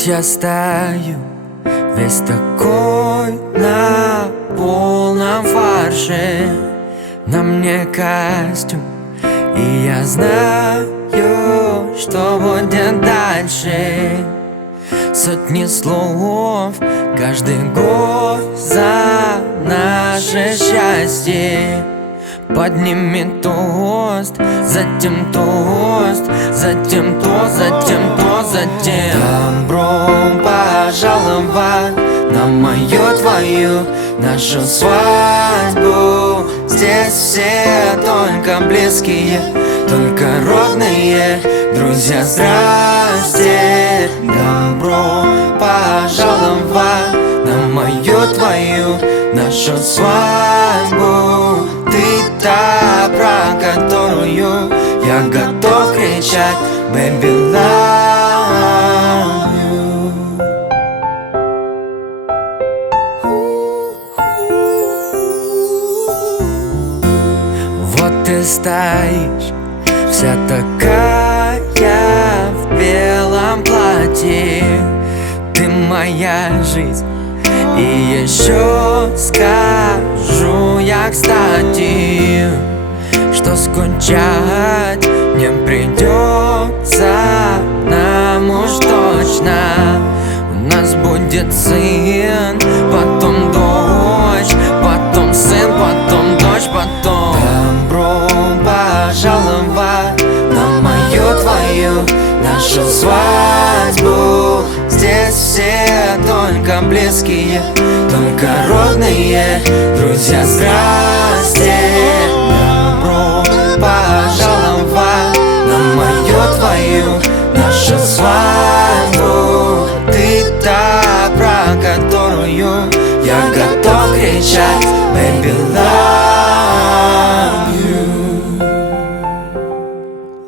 Вот я стою, весь такой на полном фарше. На мне костюм, и я знаю, что будет дальше. Сотни слов, каждый год за наше счастье. Поднимет тост, затем тост, затем тост, затем тост, затем добро пожаловать на мою твою нашу свадьбу. Здесь все только близкие, только родные друзья. Здрасте, добро пожаловать на мою, твою, нашу свадьбу. Ты та, про которую я готов кричать Baby, love you. Вот ты стоишь, вся такая в белом платье. Ты моя жизнь. И еще скажу я, кстати, что скучать не придется нам уж точно. У нас будет сын, потом дочь, потом сын, потом дочь, потом. Добро пожаловать на мою, твою, нашу свадьбу. Здесь все только близкие, только родные друзья. Здрасте, добро пожаловать на мою, твою, нашу свадьбу. Ты та, про которую я готов кричать Baby, love you.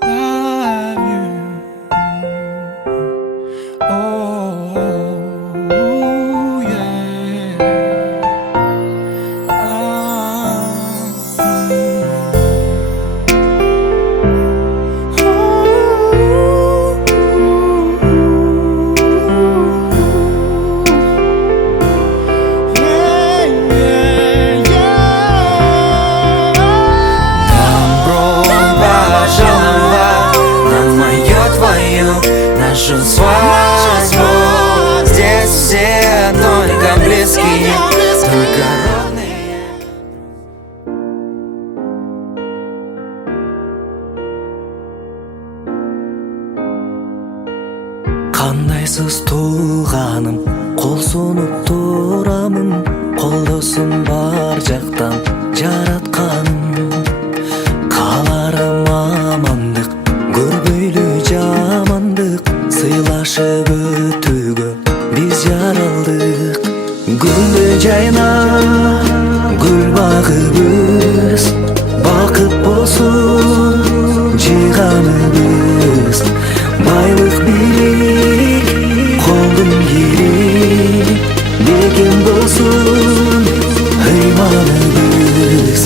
Love you. Oh, yeah. Нашу свадьбу. Здесь все только близкие, только родные. Кандайсыз туғаным, қол сунуп турамын, колдосум бар жактан жаратканым. Кааларым амандык, көрбөйлү жамандык, сыйлашып өтүүгө биз жаралдык. Гүлдү жайна гүл багыбыз, бакыт болсун жыйганыбыз. Байлык бийлик колдун кири, бекем болсун ыйманыбыз.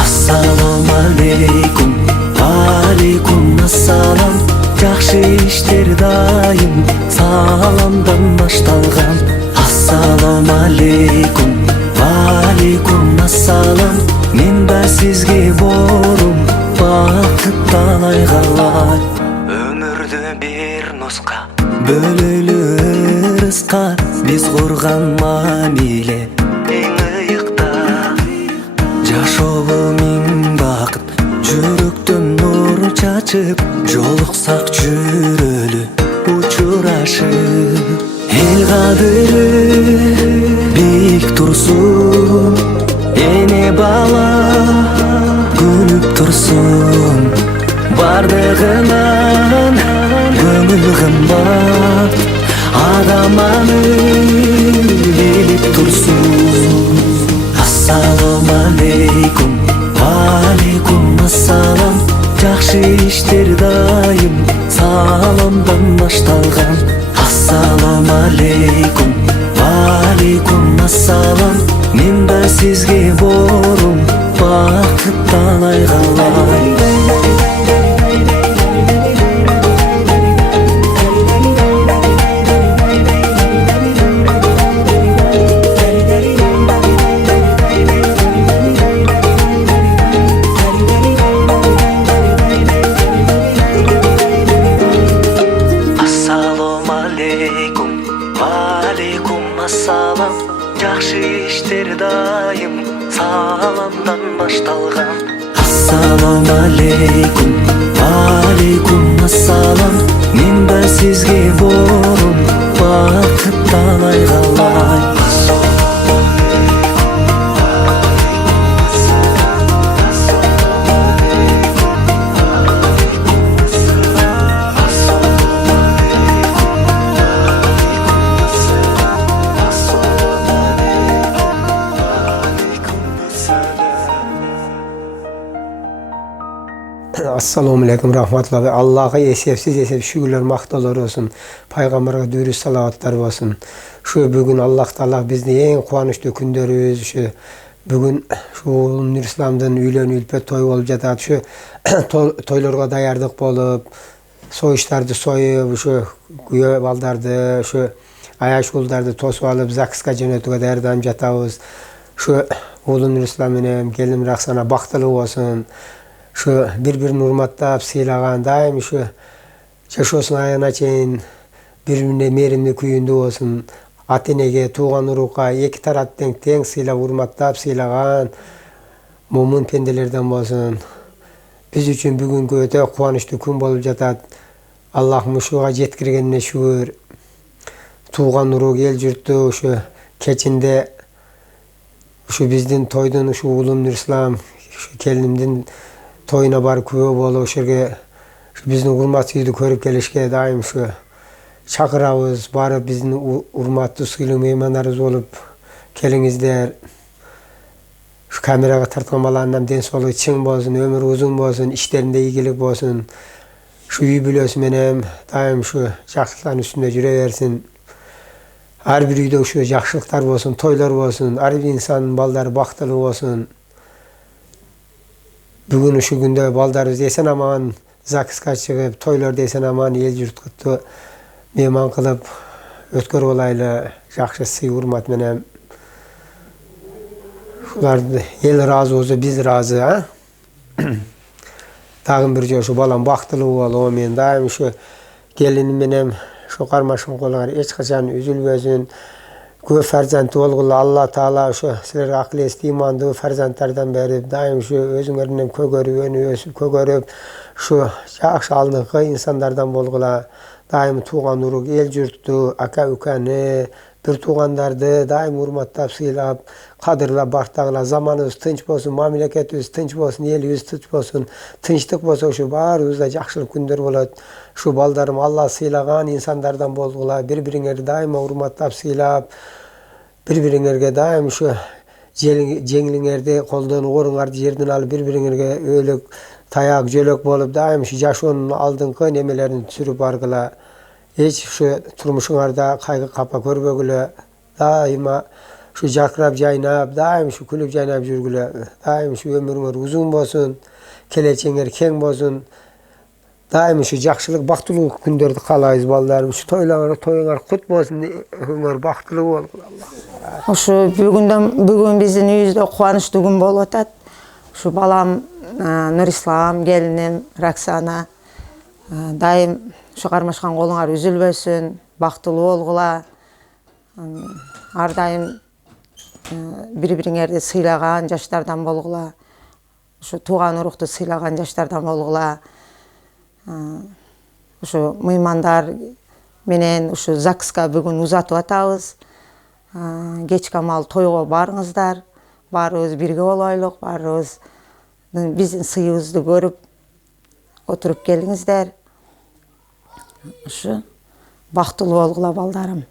Ассаламу алейкум, алейкум ассалам. Жакшы иштер дайым саламдан башталган. Ассаламу алейкум, алейкум ассалам. Мен да сизге борум, бакыт талай калай. Өмүрдү бир нуска, бөлөлү ырыска, биз курган мамиле эң ыйыкта. Жашообу миң бакыт, жүрөктөн нур чачып, жолуксак жүрөлү учурашып. Эл кадыры бийик турсун, эне бала күнүп турсун. Бардыгынан көңүл кымбат, адам аны билип турсун. Ассаламу алейкум, алейкум ассалам. Жакшы иштер дайым саламдан башталган. Ассаламу алейкум, алейкум ассалам. Мен да сизге борум, бакыт талай калай. Жакшы иштер дайым саламдан башталган. Ассаламу алейкум, алейкум ассалам. Мен да сизге борум, бакыт талай калай. Assalamu alaikum rahmatullah. Allah'a esefsiz şükürler maktalar olsun. Peygamber'e dürüst salavatlar olsun. Şu bugün Allah Teala bizni en kuanışlı günlerimiz şu bugün şu Ulum İslam'dan üylen ülpe toy olup jatat şu toylarga dayardık bolup soyuşlardı soyup şu güye baldardı şu ayaş uldardı tosup alıp zakıska jönötüge dayardam jatabız. Şu Ulum İslam'ın gelim raksana baktılı olsun. Şu bir-birini urmattap, sıylagan, daim şu yaşosun ayına çeyin birbirine merimli kүйünde olsun. Atenege, tuğan uruqa, iki tarapten teң sıyla urmattap, sıylagan mumun pendelerden olsun. Biz üçün bugün öte kuanışlı gün bolup jatat. Allah muşuğa jetkirgenine şükür. Tuğan uruk el jurttu şu keçinde şu bizdin toydun şu Ulum İslam şu kelimdin toyuna bar küve bolu oşerge bizni urmatıydı körüp gelişke daim şu çakırabız barıp bizni urmatlı sıylı meymanlarız olup kelingizler şu kameraga tartılmalarından den solu çın bolsun, ömür uzun bolsun, işlerinde iyilik bolsun. Şu üy bülösü menem daim şu jakşılıkların üstünde jüreversin. Her bir üyde şu jakşılıklar bolsun, toylar bolsun, her bir insanın baldары baktılı bolsun. Bugün şu günde baldarız desen aman zakıska çıkıp toylar desen aman el jurttu mehman kılıp ötkör olaylı jakşı sый urmat menem şular el razı olsa biz razı ha. Dagın bir jö şu balam baktılı bolup men daim şu gelinim menem şu karmaşım kollar hiç kaçan üzülbösün. Köp farzand bolgula Allah Taala şu sizlerge akıl esti imandy farzandlardan berip daim şu özüňerden kögörüp ösüp kögörüp şu jakşı aldyky insanlardan bolgula daim tuğan uruk el jurttu aka ukany bir tuğandardy daim urmattap sıylap kadırlap bartagla zamanybız tınç bolsun mamleketimiz tınç bolsun elimiz tınç bolsun tınçlyk bolsa şu barybızda jakşylyk günler bolat şu baldarym Allah sıylagan insanlardan bolgula bir-biriňerdi daima urmattap sıylap bir-biriňerge daim şu jeňliňerdi koldan goruňardy yerden alıp bir-biriňerge öýlek tayak jölek bolup daim şu yaşoonun aldyňky nemelerini sürüp bargıla hiç şu turmuşuňarda kaýgy kapa körbegile daima şu jakrap jaýnap daim şu külüp jaýnap jürgüle daim şu ömürüňer uzun bolsun keleçeňer keň bolsun daim şu jakşylyk baktylyk günlerdi kalaýyz baldarym şu toýuňar kut bolsun öňür baktyly bol Allah. Şu bugün bizdin üýüzde kuançly gün bolup atat. Şu balam Nur İslam, gelinim Raksana daim şu karmaşkan goluňar üzülbösün, baktyly bolgula. Har daim bir-biriňerdi sıylagan jaşlardan bolgula. Şu tuğan urukdy sıylagan jaşlardan bolgula. Şu mehmandar menen şu zakıska bugün uzatyp atabız. Geç kamal toyga barıňızдар. Barыбыз birge bolaýlyk, barыбız biziň syýybyzdy görüp oturup geliňizler. Şu baktyly bolgula baldarym.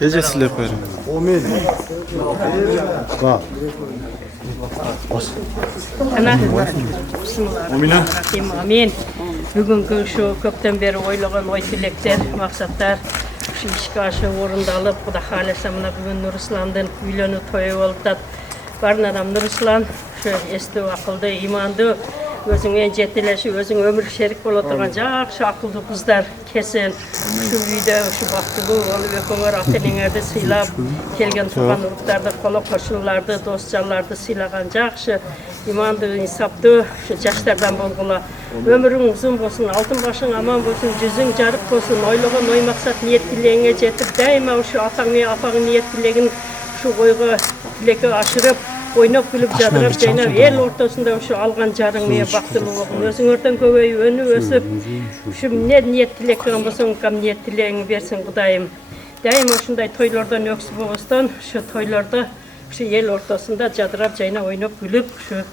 Gece silip verin. Bismillahirrahmanirrahim. Amin. Бүгінгі şu көптен бері ойлаған ой тілектер, мақсаттар şu işке aşı орындалып, Құда қаласа мына бүгін Нұрисламдың үйлену тойы болды. Барын адам Нұрислам şu есту, ақылды, иманды, өзіңмен жетелеші, өзің өмір шерік болып отырған жақсы ақылды қыздар кесен. Şu үйде, şu бақтылы, олы өкіңер ата-енеңерді сыйлап, келген туған ұрықтарды, қолы қошыларды, дос-жалларды сыйлаған жақсы, иманды, инсапты, şu жаштардан болғыла. Өмірің ұзын болсын, алтын башың аман болсын, жүзің жарық болсын, ойлаған ой мақсат ниет тілегіңе жетіп, дайыма şu атаң мен апаң ниет тілегін şu ойға тілекке ашырып, ойнап күліп жадырап жайнап, ел ортасында şu алған жарың мен бақтылы болғын. Өзіңерден көбейіп, өні өсіп, şu не ниет тілек қылған болсаң, кам ниет тілегіңі берсін Құдайым. Дайым осындай тойлардан өксі болғыстан, şu тойларда, şu ел ортасында жадырап жайнап, ойнап күліп, şu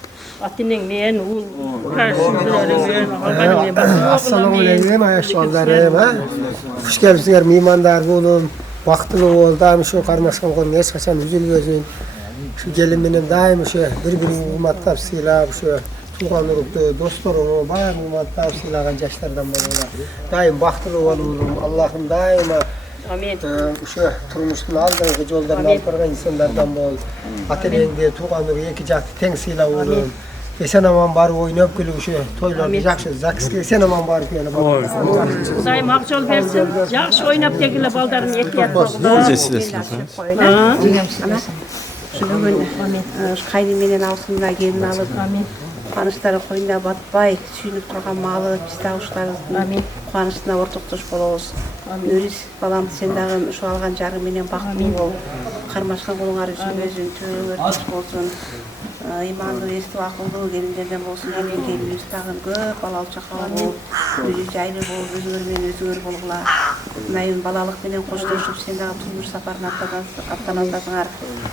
ата-енең мен, кәсіптеріңмен, алғанымен Assalamualaikum ayashlarım ha. Hoş geldiniz mehmanlar bolun. Vaqtlı oldu. Şu karmaşkan qo'yun hech qachon üzülmesin. Şu gelin menem daim şu bir-birini hurmatlab siylab, şu tuğan urupdu, dostlarını bayağı hurmatlab siylagan yaşlardan bollar. Daim vaqtlı olun. Allah'ım daima Amin. Şu turmuşun aldığınız yollarını alıp bargan insanlardan bol. Ata-enеңди, tuğanı iki jakty teң siylab olun. Esen aman barıp oynap gülüp şu toylarni jakşı zakisке esen aman barıp yana bol. Құдайым ақ жол берсін, жақсы ойнап дегілі балдарын етлет болғыда. Gece silesiniz. Şu bugün kaydı menen alsında gelin alıp қуаныштары қойында батпай, сүйініп тұрған малы, пистауыштарының қуанышына ортақташ болуыз. Нөрис балам, сен дағы şu алған жарың менен бақытты бол. Қармашқан қолыңар үзілбесін, төңөр тұш болсын. Иманды, естіп ақылды келіндерден болсын. Әмен келіміз тағын көп балалы чақала бол. Өзі жайлы бол, өзіңермен өзіңер болғыла. Найын балалық менен қошташып, сен дағы тұрмыш сапарын аттанандасыңар.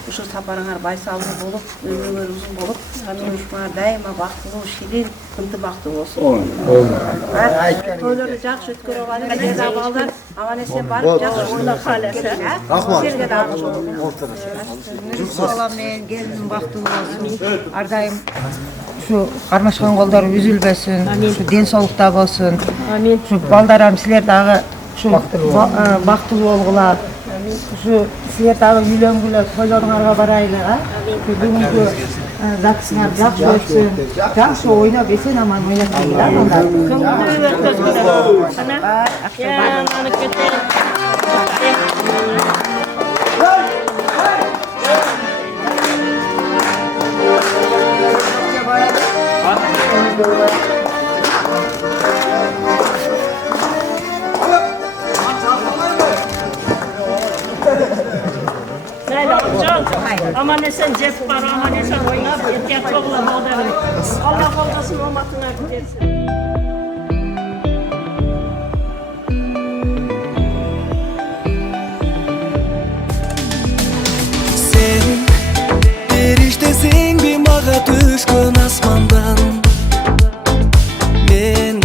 Ұшы сапарыңар байсалды болып, өміріңер ұзын болып. Тұрмышыңар дайыма бақтылы, шелен, күнді бақты болсын. Тойларды жақсы өткөріп алып, әдеді балдар, аман есен барып, жақсы ойла қаласа. Серге дағы жолы. Балам мен келінім бақтылы болсын. Ардайым şu karmaşkan kolları üzülbesin, şu densolukta bolsun. Amin. Şu baldaram sizler dağı şu baktılı olgula. Şu sizler dağı yüylengüle toylarыңarga baraylı ha. Şu бүгүнкү zakısыңар жақсы өтсүн. Жақсы ойнап esen aman oynап келгиле балдар. Күңді өткізгілі. Қана? Я, маны көтер. Aman esen cep var, aman esen oynap, etkiyat çoğula baldarım. Allah olgasın, olmatına gidersin. Sen periştesin bir mağa düşkün asmandan. Men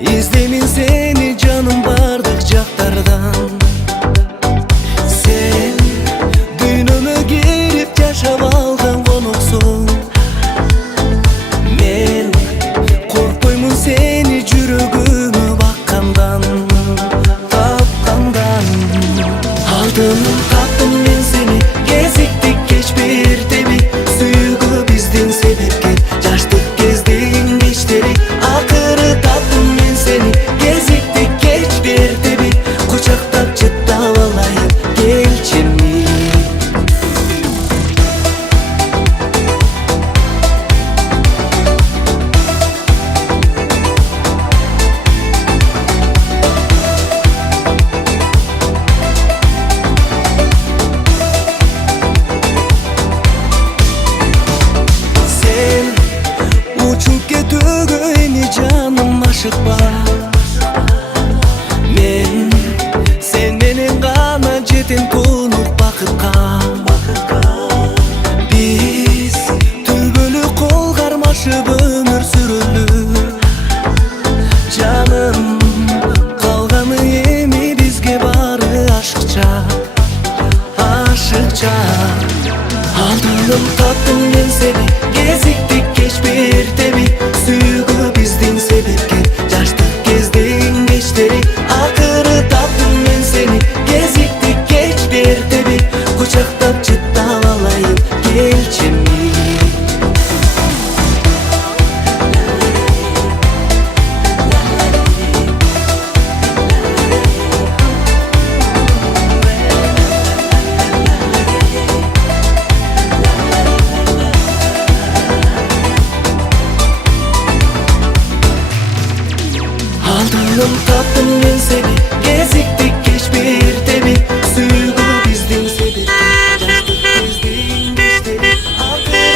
izlemin seni canım bardık jaktardan. Sen düğünüme girip yaşap algan konuksun. Men korkpoymun seni жүрөгүмө bakkandan, tapkandan. Aldım taptım men seni, geziktik geç bir tebi. Süygü bizdin sebepke, yaştık gezdin geçteri. Akırı taptım men seni, geziktik Aldın tattım ben seni, geziktik hiçbir temi. Suygu bizdin sebep, yaştık bizdiğin geçleri. Aldın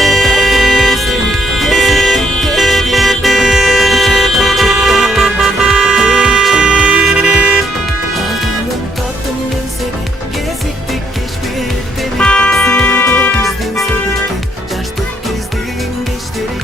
tattım ben seni, geziktik hiçbir temi. Suygu bizdin sebep, yaştık bizdiğin geçleri.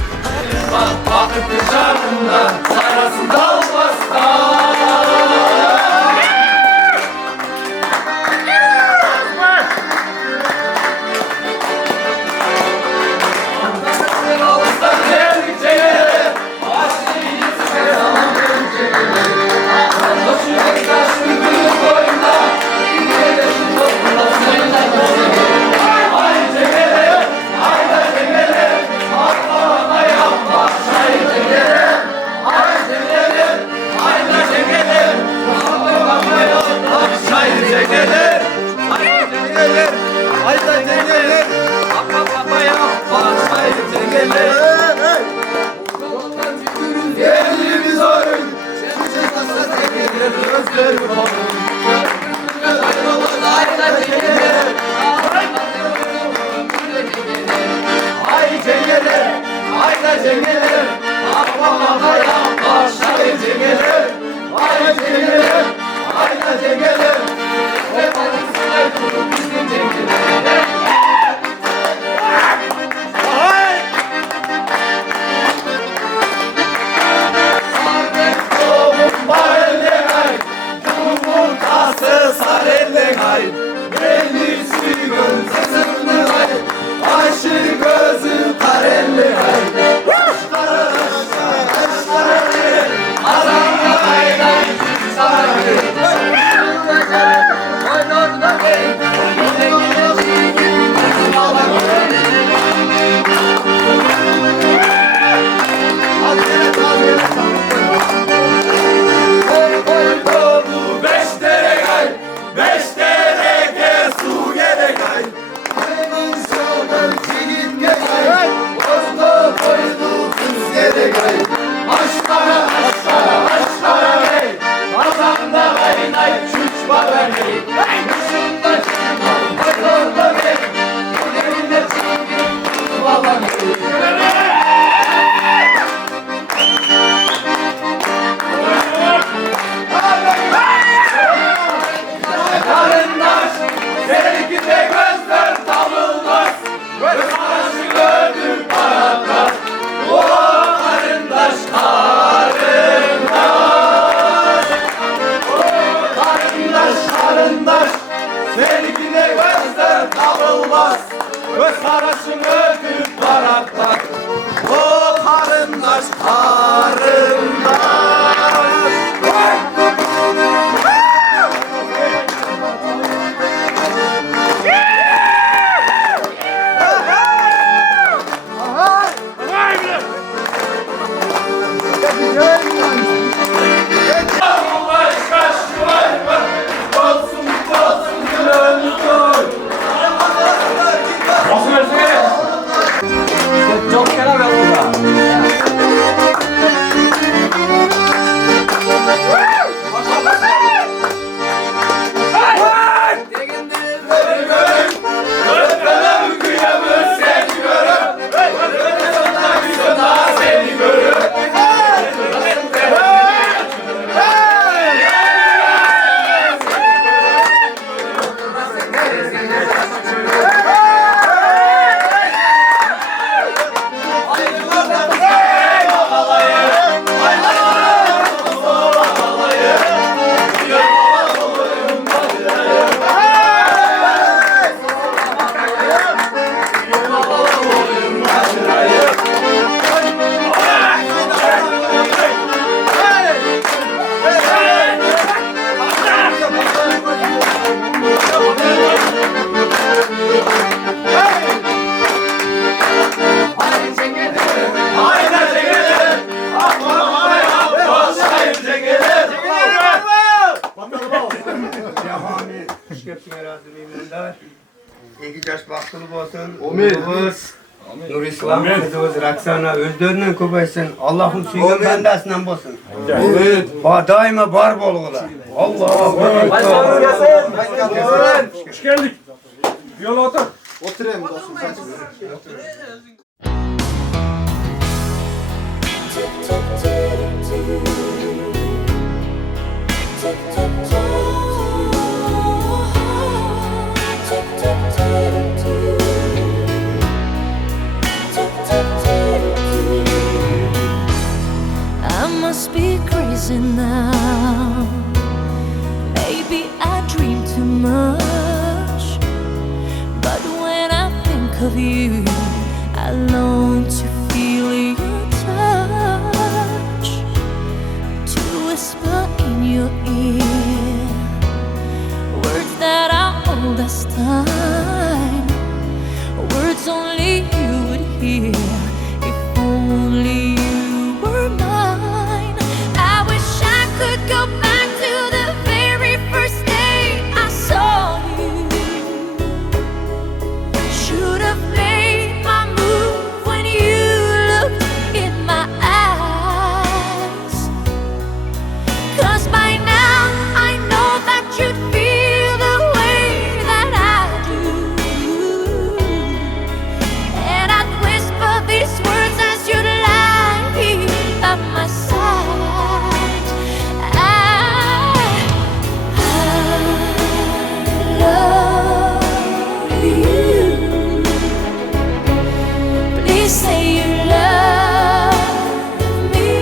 İki yaş baktılık olsun. Oğlumuz Nur İslam kızımız Raksana özlerinden köpeysin. Allah'ın suyun bendesinden bolsun. Daima bar bolğular. Allah'a Hoş geldik. Yola otur. I must be crazy now. Maybe I dream too much. But when I think of you, I long to feel your touch, to whisper in your ear words that are old as time, words only you would hear if only you were mine. I wish I could go back to the very first day I saw you. Should have made my move when you looked in my eyes. 'Cause by now I know that you'd feel the way that I do. And I'd whisper these words as you'd lie here at my side. I love you. Please say you love me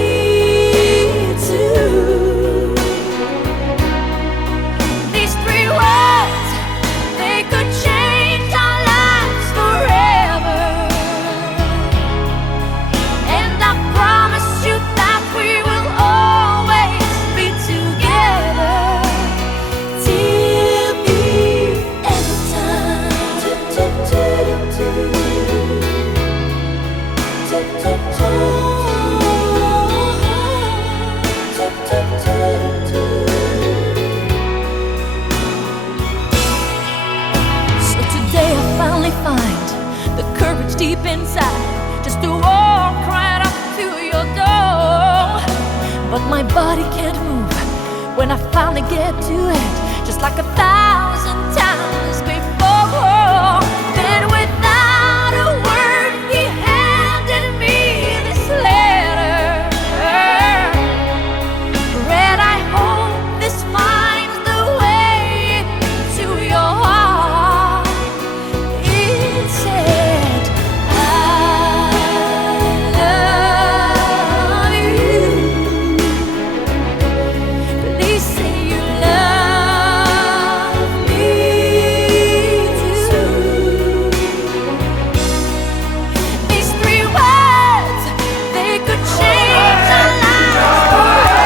too. These three words, they could change our lives forever. And I promise you that we will always be together till the end of time. So today I finally find the courage deep inside just to walk right up to your door. But my body can't move when I finally get to it, just like 1,000 times before. Then without a word he handed me this letter. Read, I hope this finds the way to your heart. It said, I love you. Please say you love me too. These three words, they could change our lives forever.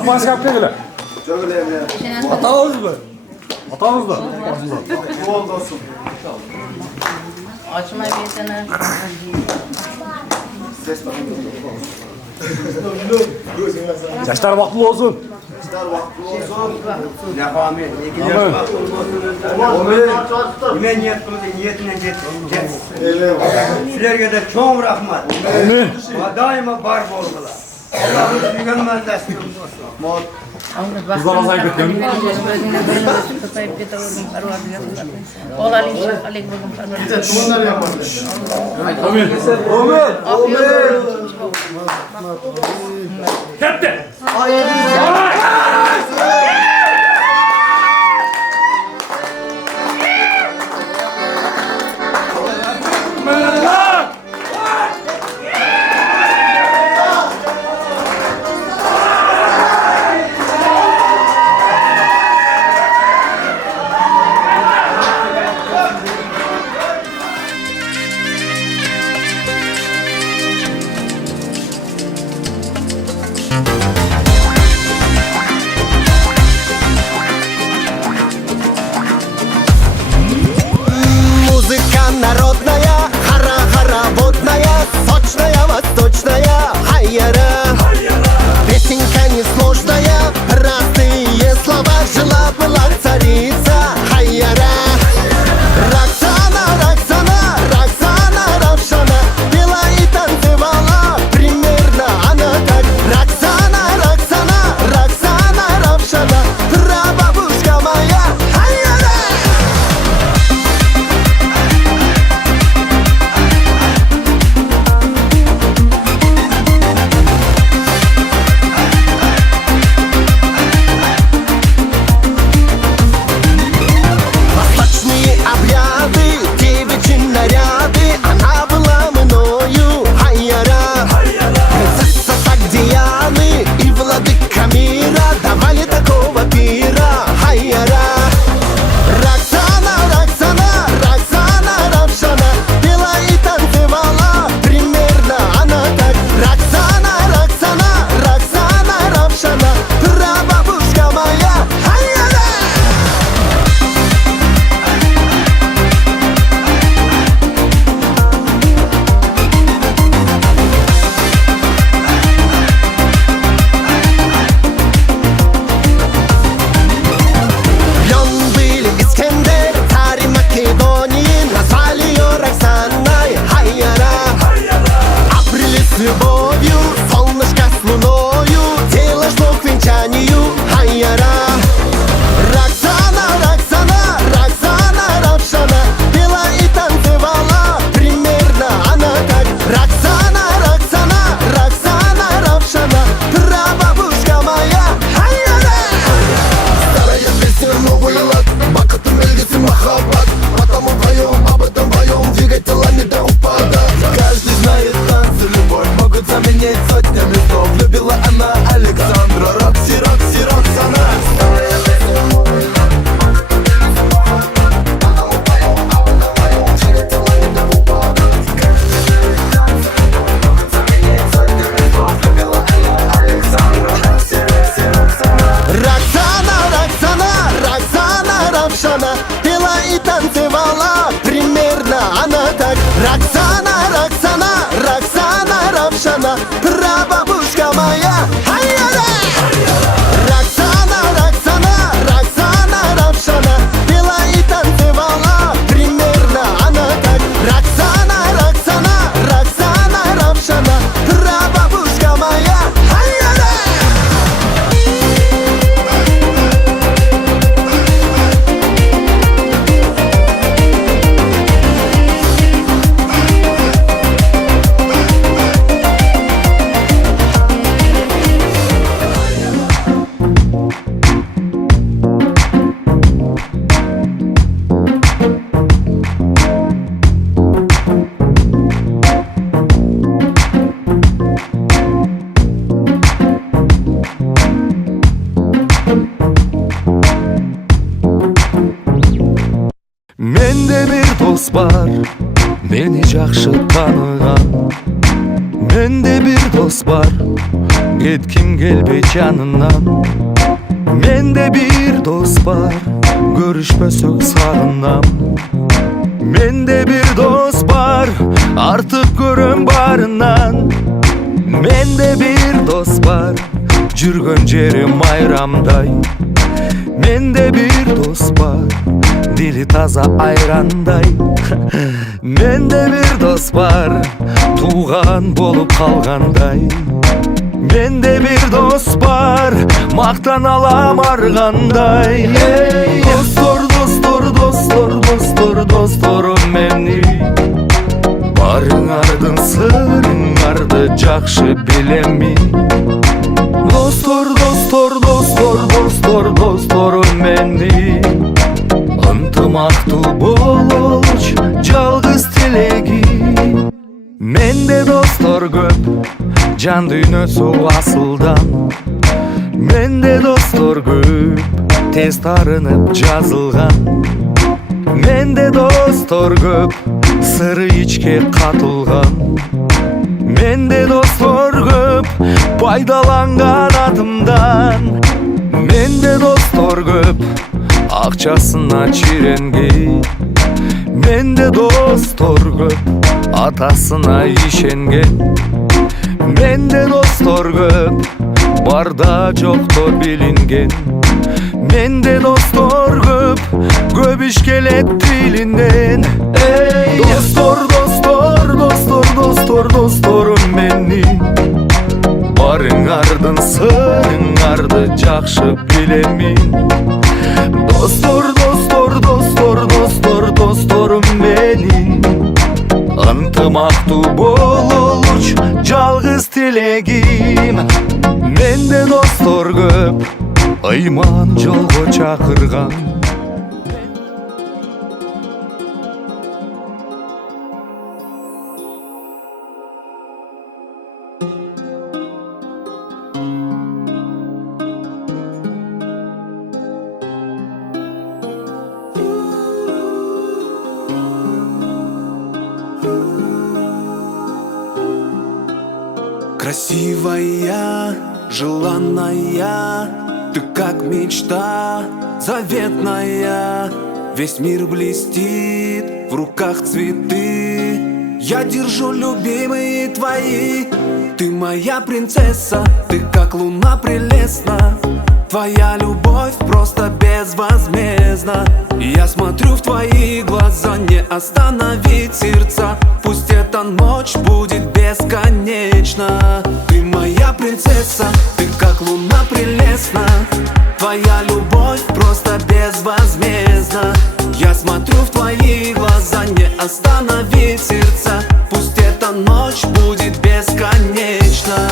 Апаңыз кап келгиле. Атаңызбы? Атаңызбы? Açmay bir sene. Жаштар бактылуу болсун. Amin. Nime niyet kıldı, niyetine jetsin. Sizlerge de çok rahmat. Amin. Daima bar boldular. Allah'ın suygan mandasını olsun. Kızlar azayıp ketken. Amin. Kepti. Музыка народная, хороводная, сочная, восточная, хайяра. Песенка несложная, простые слова, жила-была царица, хайяра. Роксана, Роксана, Роксана Равшана пела и танцевала, примерно она так. Роксана, Роксана, Роксана Равшана, прабабушка моя, хайяра. Восточные обряды, девичьи наряды, она была мною, хайяра. Принцесса Сагдианы и владыка мира давали такого пира, хайяра. Роксана, Роксана, Роксана Равшана пела и танцевала, примерно она так. Роксана, Роксана, Роксана Равшана, прабабушка моя, хайяра. Влюблен были Искендер, царь Македонии, назвали ее Роксаной, хайяра. Апрели с любовью, солнышко с луною, дело шло к венчанию, хайяра. Роксана, Роксана, Роксана Равшана пела и танцевала, примерно она так. Роксана, Роксана, Роксана Равшана, прабабушка моя, хайяра. Старая песня, новый лад, бакатым эльгиси махаббат. Потому поем, об этом поем, двигать телами до упада. Каждый знает танцы, любовь могут заменить сотнями слов. Любила она Александра, Рокси, Рокси, Роксана. Старая песня, новый лад, бакатым эльгиси махаббат. Потому поем, об этом поем, двигать телами до упада. Каждый знает танцы, любовь могут заменить сотнями слов. Любила она Александра, Рокси, Рокси, Роксана. Роксана, Роксана, Роксана Равшана пела и танцевала, примерно она так. Роксана, Роксана, Роксана Равшана, прабабушка моя, хайяра. Роксана, Роксана, Роксана Равшана пела и танцевала, примерно она так. Роксана, Роксана, Роксана Равшана, прабабушка моя, хайяра. Менде bir дос бар, мени жакшы таныган. Mende bir dost var, ketkim kelbey janından. Mende bir dost var, görüşmesek sağınam. Mende bir dost var, artık görüm barından. Mende bir dost var, жүргөн жерim ayramday. Mende bir dost var, dili taza ayranday. Mende bir dost var, tuğan bolup kalganday. Mende bir dost var, maktan alam arganday. Dostor, dostor, dostor, dostor, dostorum meni. Barыңардын сырыңарды жакшы билеми. Достор, достор, достор, достор, досторум мени. Ынтымактуу бололуч жалгыз тилегим. Менде достор көп, жан дүйнөсү асылдан. Менде достор көп, тез тарынып жазылган. Менде достор көп, сыры ичке катылган. Менде достор көп, пайдаланган атымдан. Менде достор көп, акчасына чиренген. Менде достор көп, атасына ишенген. Менде достор көп, барда жокто билинген. Менде достор көп, көп иш келет тилинен. Достор, достор, достор, достор, досторум менин. Барыңардын сырыңарды жакшы билемин. Достор, достор, достор, достор, досторум менин. Ынтымактуу бололуч жалгыз тилегим. Менде достор көп, ыйман жолго чакырган. Красивая, желанная, ты как мечта заветная. Весь мир блестит, в руках цветы. Я держу любимые твои. Ты моя принцесса, ты как луна прелестна. Твоя любовь просто безвозмездна. Я смотрю в твои глаза, не остановить сердца. Пусть эта ночь будет бесконечна. Ты моя принцесса, ты как луна прелестна. Твоя любовь просто безвозмездна. Я смотрю в твои глаза, не остановить сердца. Пусть эта ночь будет бесконечна.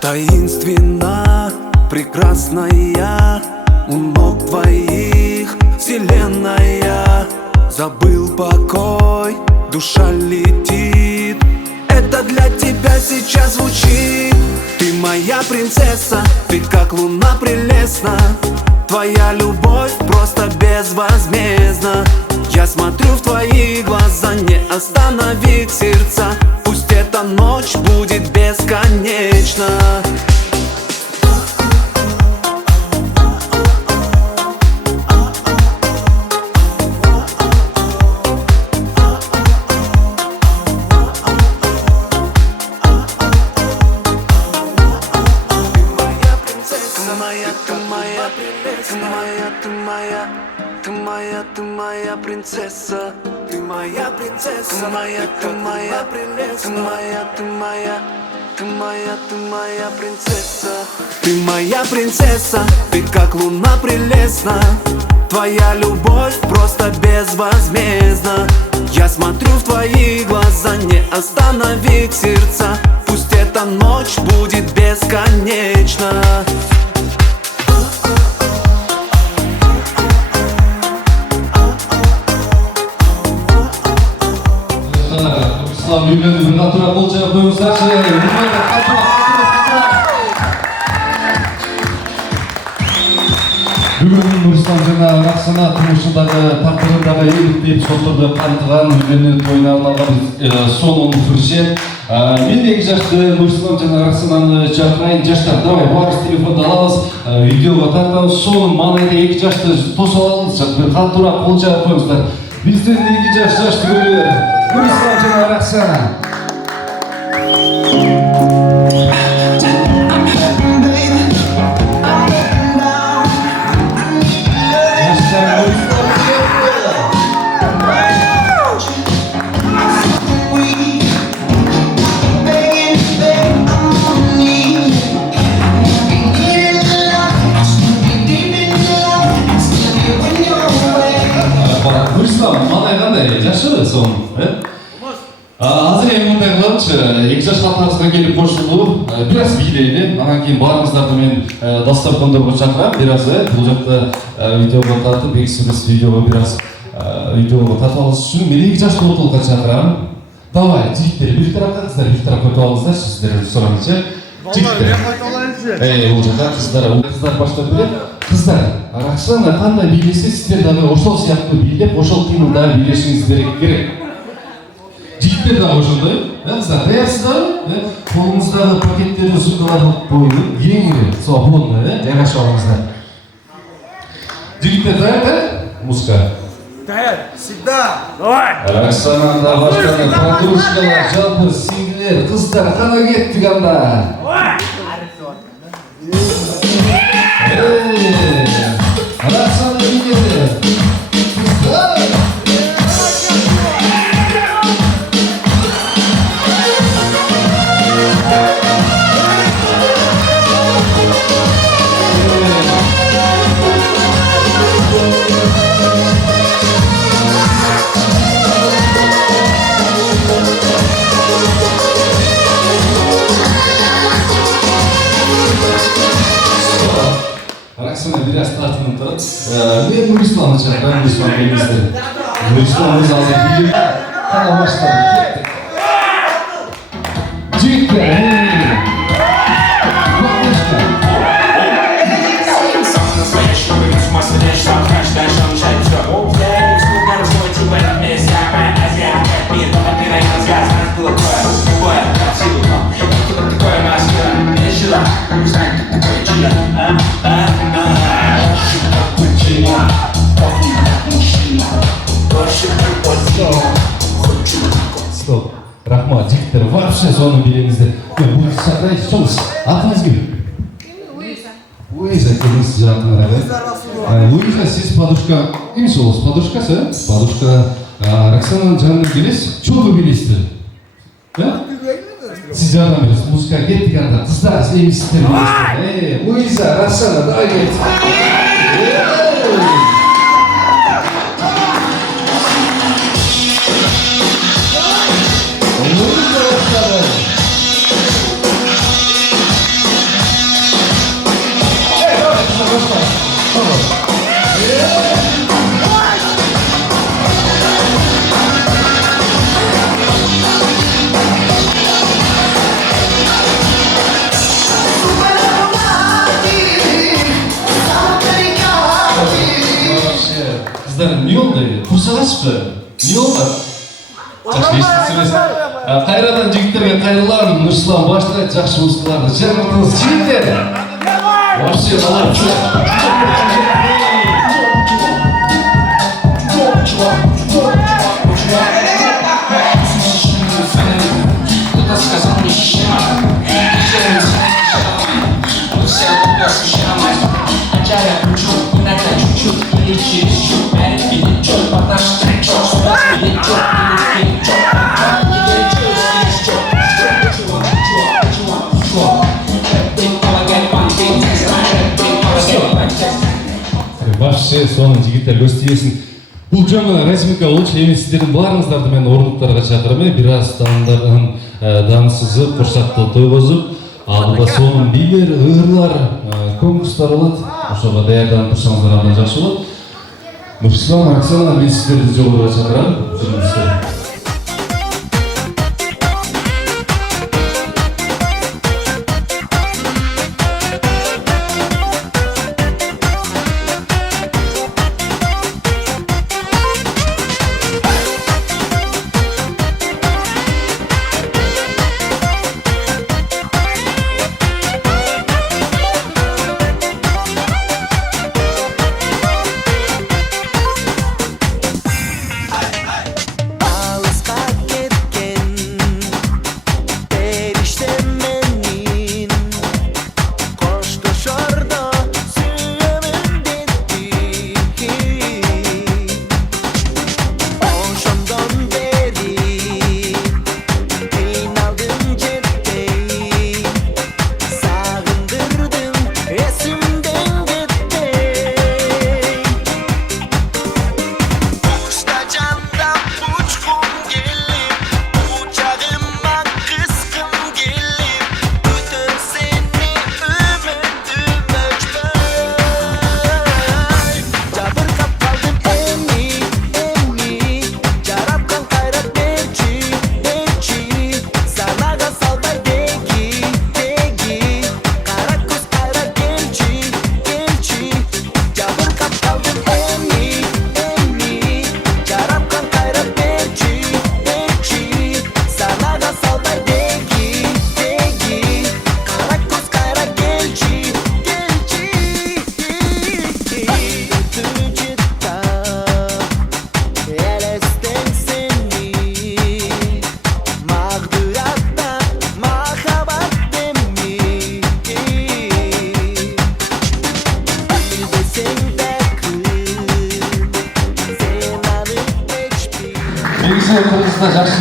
Таинственна, прекрасная, у ног твоих вселенная. Забыл покой, душа летит. Это для тебя сейчас звучит. Ты моя принцесса, ты как луна прелестна. Твоя любовь просто безвозмездна. Я смотрю в твои глаза, не остановить сердца. Пусть эта ночь будет бесконечна. Ты моя принцесса, ты моя принцесса, ты моя прелестная, ты моя принцесса. Ты моя принцесса, ты как луна прелестна. Твоя любовь просто безвозмездна. Я смотрю в твои глаза, не остановить сердца. Пусть эта ночь будет бесконечна. Нұрислам үйленді, бір қатырақ қол жайып қойыңыздаршы. Бүгін Нұрислам жана Рақсана тұрмышындағы тақырындағы елікті эпизодтарды қамтыған үйлену тойына арналған сонун фуршет. Мен екі жашты Нұрислам жана Рақсананы шақырайын. Жаштар, давай барыс телефонды аламыз, видеоға тартамыз. Сонун маңайда екі жашты тосып алыңыз, бір қатырақ қол жайып қойыңыздар. Бізден екі жашты көрер Нұрислам жана Рақсана. Азыр эми мындай кылабычы, эки жаш катарыбызга келип кошулуп, бир аз бийлейли, анан кийин баарыңыздарды мен дастаркондорго чакырам, бир аз бул жакта видеого тартып, эксибиз видеого бир аз видеого тартып алыш үчүн мен эки жашты ортолукка чакырам. Давай, жигиттер, бир тарапка кыздар, бир тарапка өтүп алыңыздарчы, сиздер сураңызчы. Жигиттер. Бул жакта кыздар баштап берет. Кыздар, Рақсана кандай бийлесе, сиздер дагы ошол сыяктуу бийлеп, ошол кыймылда бийлешиңиз керек. Жигиттер дагы ошондой, кыздар, даярсыздарбы? Колуңуздагы пакеттерди сумкаларды коюп, эң свободно, жайгашып алыңыздар. Жигиттер даяр, музыка? Даяр, всегда. Давай. Рақсанада баштаган подружкалар, жалпы сиңдилер, кыздар кана кеттик анда. Рақсана биледі. Рақсана biraz тартынып тұрып, мен Нұрисламды шақырам, Нұрислам келіңіздер. Нұрислам өз азыр билеп, қана баштады, кеттік. Жігіттер, стоп, рахмат, жігіттер, вообще соны билеңіздер. Бұл шақырайын, соңыз, атыңыз кім? Луиза, келіңіз жатыңдар, Луиза, сіз подружка, кім солыз, подружкасы? Подружка Рақсананың жанынан келесіз, чоғы билесіздер? Сіз жардам бересіз, музыка кеттік анда, қыздар, сіздер билесіздер. Луиза, Рақсана, давай кеттік. Қыздар, не олды? Құрсағашпы? Не олды? Жақсы естісіңіз. Қайрадан жігіттерге қайырлан, Нұрислам баштырайды, жақсы музыкаларды жаңғыртыңыз. Жігіттер! Вообще, вообще, соның жігіттер өстейесін. Бұл жаңа Размика лучше емес, сіздердің барыңыздарды мен орындықтарға шақырмай, біраз дамсызып, құршақты той қозып, алдыда соның билер, ұйырлар, конкурстар олады. Ошоға даярданып тұрсаңыздар абдан жақсы болады. Нұрислам, Рақсана, мен сіздерді жоғарыға шақырам.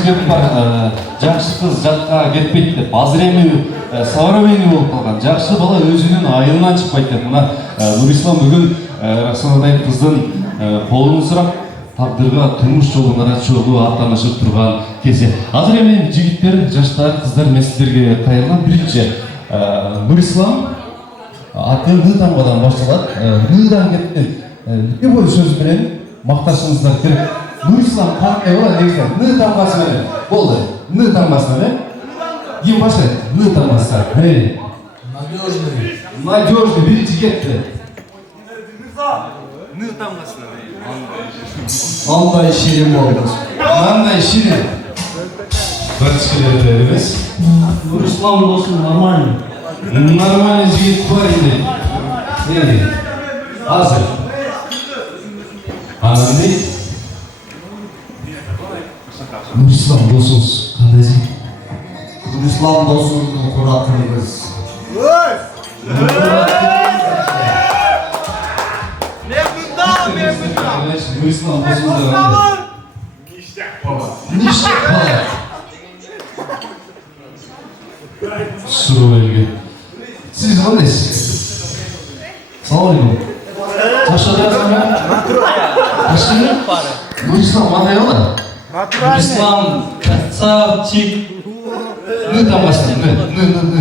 себеп бар. Жакшы кыз жатқа кетпейт деп, азыр эми современный болуп калган. Жакшы бала өзүнүн айылынан чыкпайт деп. Мына Нурислам бүгүн Рахсанадай кыздын колун сурап, тагдырга турмуш жолун ачууну аттанышып турган кезде. Азыр эми жигиттер, жаштар, кыздар мен сиздерге кайрылган биринчи Нурислам атын Ны тамгадан башталат. Ныдан кетти. Любой сөз менен макташыңыздар керек. Нурислам кандай болот негизи? Ны тамгасы менен. Болду. Ны тамгасы менен. Ким баштайт? Ны тамгасы. Надежный. Надежный. Биринчи кетти. Ны тамгасына Андай ширин болду. Мындай ширин. Бачкелер эмес. Нурислам досым нормальный. Нормальный жигит бар эndi. Азыр. Анандай. Нурислам досуңуз кандай жигит? Nurислам досумдун куратыбыз. Нурислам досуңуз кандай? Ништяк бала. Суроо элге. Сиз кандайсыз? Салам алейкум. Жашадыңызбы? Жашадыңызбы? Нурислам кандай бала? Нурислам красавчик. Ны тамгасы, ны.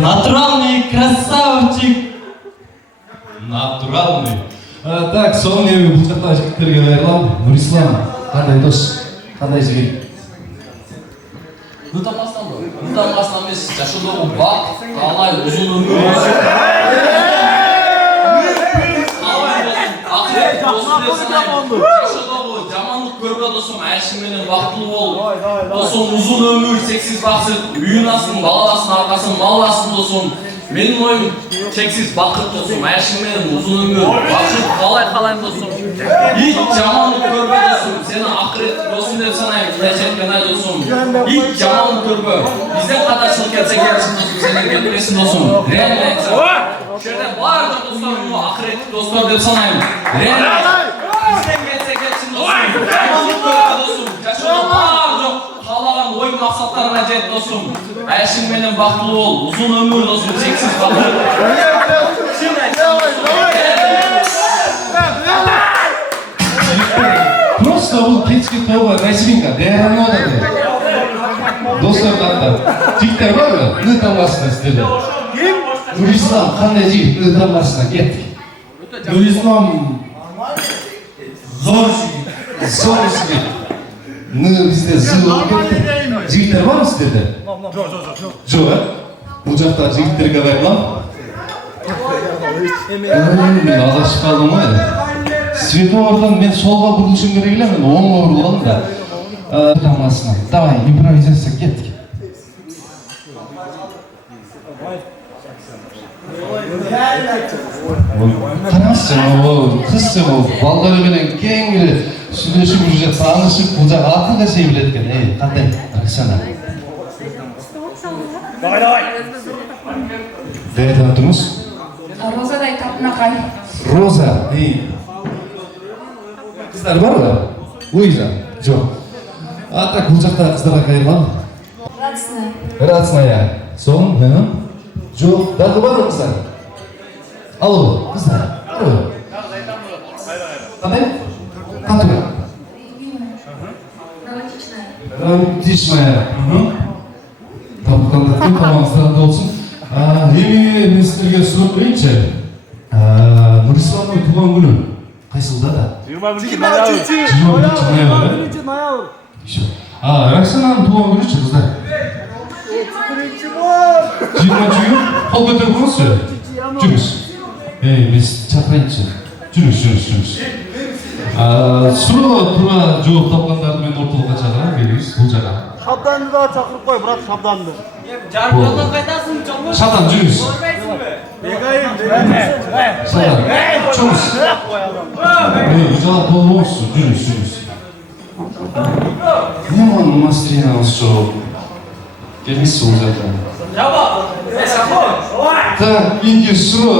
Натуральный красавчик. Натуральный. Так, соны эми бул жакта жигиттерге кайрылам. Нурислам кандай дос? Кандай жигит? Ны тамгасынан эмес, жашоодогу бак, талай узун өмүр. Жашоодогу жамандык көрбө досум, айшың менен бактылуу бол. Досум узун өмүр, сексиз бакыт, үйүн астын, баласын аркасын, мал астын досум. Менин оюм чексиз бакыт досум, айшың менен узун өмүр, бакыт калайм досум. Ич жамандык көрбө досум, сени акырет досум деп санайм, Кудайчы айткандай досум. Ич жамандык көрбө. Бизден каташылык келсе келсин досум, сенен келбесин досум. Реально айтсам. Шерде баардык досторумду акыреттик достор деп санайм. Реально. Бизден келсе келсин досум. Жамандык көрбө досум. Жашоодо бар жок, каалаган ой максаттарыңа жет досум. Айшың менен бактылуу бол, узун өмүр досум, чексиз бакыт. Просто бул кечки тобо вечеринка, даярданып атат. Достор катта. Жигиттер барбы? Ны тамгасына сиздерде. Нурислам кандай жигит? Ны тамгасына кеттик. Нурислам зор жигит. Зор жигит. Ны бизде зыл болуп кетти. Жигиттер барбы сиздерде? Жок, бул жакта жигиттерге кайрылам. Мен адашып калдым го. Светофордон мен солга бурулушум керек эле, мен оңго бурулгам да. Тамгасына. Давай, импровизация кеттик. Караңызчы, кызчы балдары менен кең эле сүйлөшүп уже таанышып, бул жак атын да чей билет экен. Кандай? Рахсана. Даярданып турмуз? Розадай тапнакай. Роза. Кыздар барбы? Луиза. Жок. А так бул жакта кыздарга кайрылам. Радостная. Сон, жок. Дагы барбы кыздар? Алло, кыздар. Барбы? Кандай? Кандай? Романтичная. Таптанда кім тамаңыздарында болсын. Эми мен сіздерге сурап коеюнчу. Нурисламдын туулган күнү кайсы жылда да? 21 ноябрь. Рахсананын туулган күнүчү кыздар? 20-й кол көтөрүп коюңузчу. Жүрүңүз. Мен чакырайынчы. Жүрүңүз. Суроо туура жооп тапкандарды мен ортолукка чакырам, келиңиз бул жака. Шабданды да чакырып кой, брат, Шабданды. Жарымжолдон кайтасың, чоңуз. Шабдан жүрүңүз. Шабдан, чоңуз. Бул жака толмоксуз, жүрүңүз. Неман мастеринабыз жок. Келмейсиз бул жака. Так, инде суроо,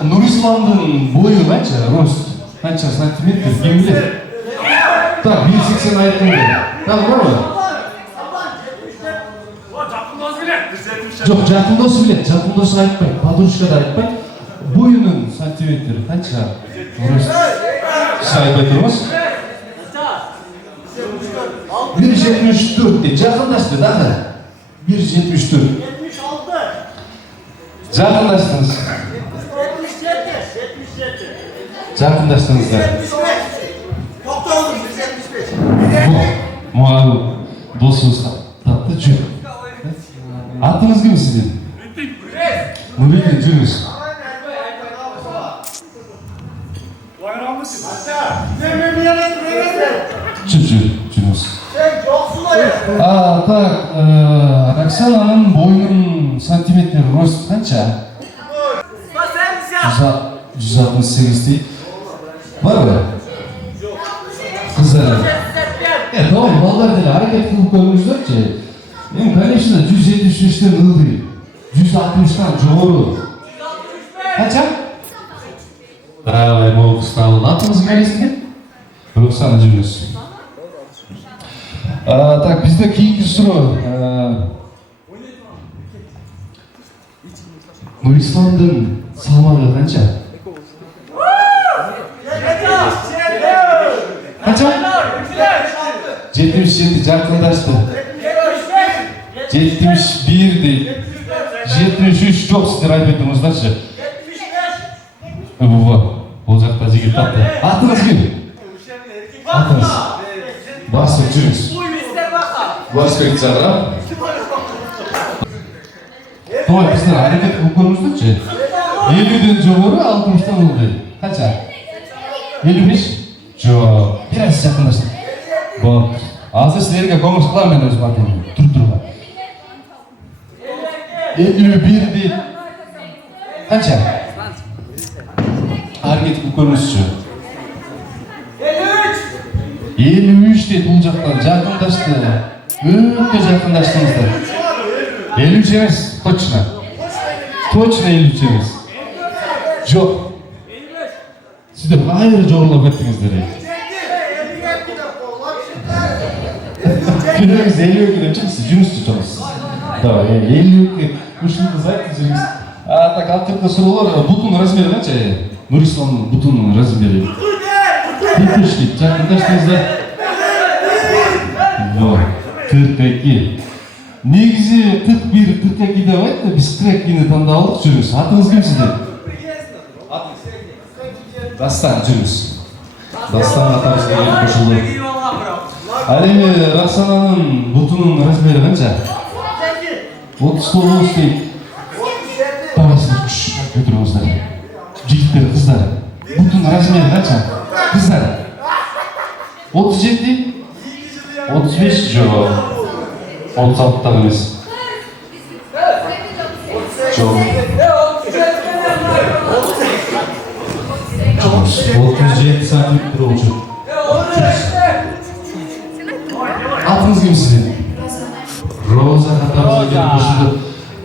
Нурисламдын бою канча, рост? Канча сантиметр, ким билет? Так, 1.80 айттым. Так, барбы? Жоқ, жақын досы білет. Жақын досы айтпай, подружка да айтпай. Бойының сантиметрі қанша? Сіз айтпай тұрмыз? 1.74 дейді. Жақындашты дағы. 1.74. Жақындаштыңыз. Жақындаштыңыздар. Мұғал досыңыз тапты жүр. Атыңыз кім сізден? Нұриден жүріңіз. Жүріңіз. Так, Роксананың бойының сантиметр рост қанша? 168 дейді. Бар ба? Қыздар. Tamam, ballar değil, hareket kılıp koymuşlar ki. Yani конечно, 175'ten ıldı. 160'tan çoğuru. Kaça? Давай, мол кысталын. Атыңыз кім әлесінген? Роксана жүріңіз. Так, бізде кейінгі сұрау. Нұрисламдың салмағы қанша? Қанша? 77 жақындашты. 71 дейді. 73 жоқ сіздер айтып тұрмыздаршы. Ол жақта жігіт тапты. Атыңыз кім? Атыңыз. Басып жүріңіз. Басып кетсіға. Той біздер әрекет қылып көріңіздерші. 50-ден жоғары 60-тан олды. Қанша? 55? Жоқ. Біраз жақындашты. Bon, azı sizlerge konuş kılar ben özüm atayım. Durma. 51 değil. Kaça? Hareket bu konusu. 53 değil olacaklar. Yakındaştı. Öyle yakındaştınızlar. 53 emez. Точно. Точно 53 emez. Yok. Siz de hayır zorla ettiniz dedi. Günümüz 50 gün önce siz жұмыс tutамыз. Да, 50 gün. Ушылды зайты жүріңіз. Так, алтыртқа сұраулар. Бұтының размері қанша? Нұрисламның бұтының размері. 43 дейді. Жақындаштыңыздар. 42. Негізі 41-42 деп айтты. Біз 42-ні таңдап алдық жүріңіз. Атыңыз кім сізде? Дастан жүріңіз. Дастан атамыз келген қосылды. Әлеме Роксананың бұтының размері қанша? 39 дейді. Бағасында күш көтіріңіздер. Жігіттер, қыздар. Бұтының размері қанша? Қыздар. 37 дейді. 35 жоқ. 36-тағы емес. Жоқ. 37 сантиметр olacak. Атыңыз кім сізден? Роза қатарымызға келіп қосылды.